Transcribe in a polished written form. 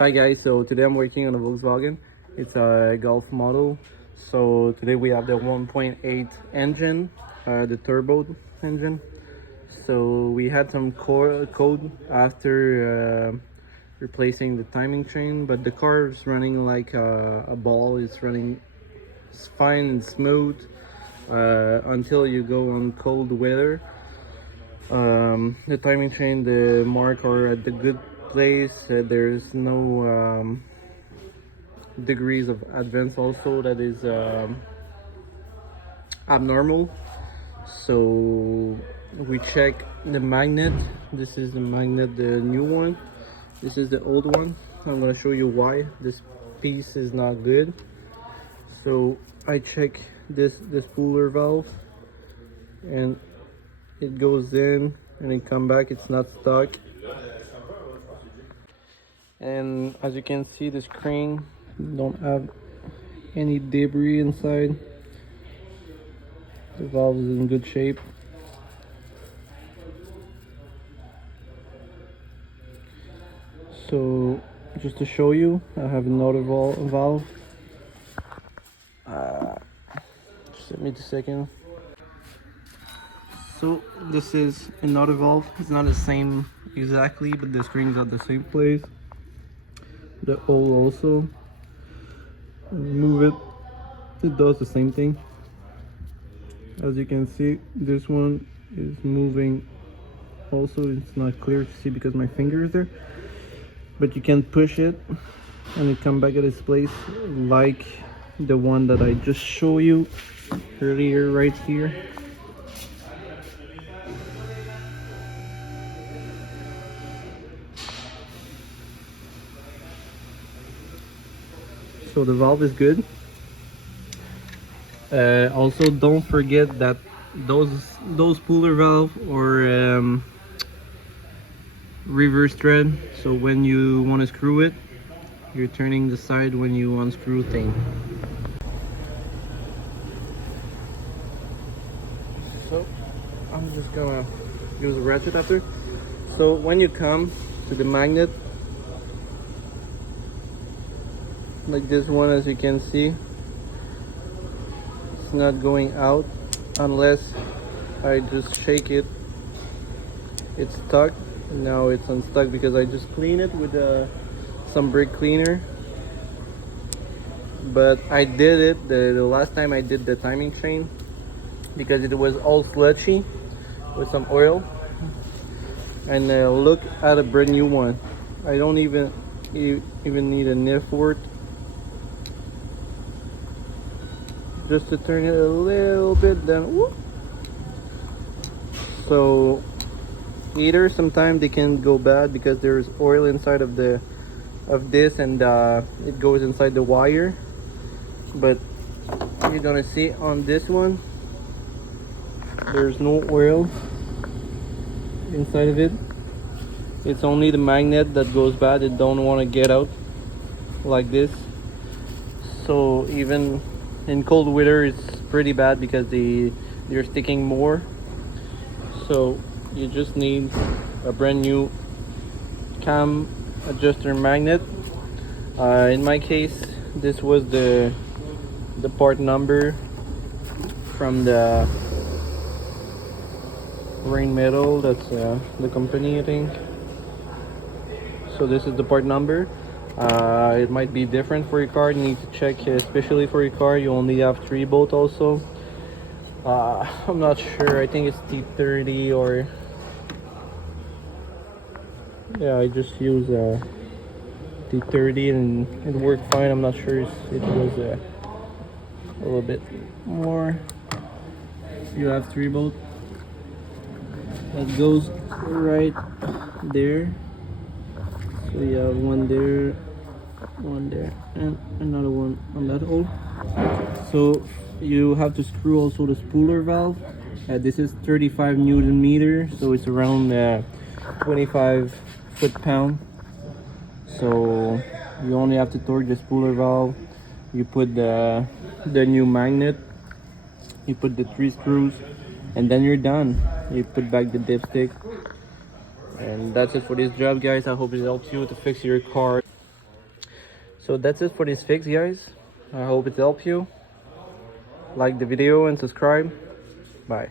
Hi guys, so today I'm working on a Volkswagen. It's a Golf model. So today we have the 1.8 engine, the turbo engine. So we had some code after replacing the timing chain, but the car is running like a ball. It's running fine and smooth until you go on cold weather. The timing chain, the mark are at the good place. There's no degrees of advance also that is abnormal. So we check the magnet. This is the magnet, the new one. This is the old one. I'm gonna show you why this piece is not good. So I check the spooler valve, and it goes in and it come back. It's not stuck. And as you can see, the screen don't have any debris inside. The valve is in good shape. So just to show you, I have another valve. Just give me a second. So this is another valve. It's not the same exactly, but the screen's at the same place. The hole also. Move it. It does the same thing. As you can see, this one is moving also. It's not clear to see because my finger is there, but you can push it and it come back at its place like the one that I just showed you earlier right here. So the valve is good. Also, don't forget that those spooler valve or reverse thread. So when you want to screw it, you're turning the side when you unscrew thing. So I'm just gonna use a ratchet after. So when you come to the magnet, like this one, as you can see, it's not going out unless I just shake it. It's stuck. Now it's unstuck because I just cleaned it with some brake cleaner. But I did it the last time I did the timing chain because it was all sludgy with some oil. And look at a brand new one. I don't even need a nib for it. Just to turn it a little bit, then whoop. So either sometimes they can go bad because there's oil inside of this, and it goes inside the wire. But you're gonna see on this one, there's no oil inside of it. It's only the magnet that goes bad. It don't want to get out like this. So even in cold weather, it's pretty bad because they're sticking more. So you just need a brand new cam adjuster magnet. In my case, this was the part number from the Rain Metal. That's the company, I think. So this is the part number. It might be different for your car. You need to check, especially for your car. You only have 3 bolts also. I'm not sure. I think it's T30 or yeah. I just use T30 and it worked fine. I'm not sure if it was a little bit more. You have 3 bolts. That goes right there. So you have one there, and another one on that hole. So you have to screw also the spooler valve. This is 35 Newton meter, so it's around 25 foot-pound. So you only have to torque the spooler valve. You put the new magnet. You put the 3 screws, and then you're done. You put back the dipstick. And that's it for this job, guys. I hope it helps you to fix your car. So that's it for this fix, guys. I hope it helped you. Like the video and subscribe. Bye.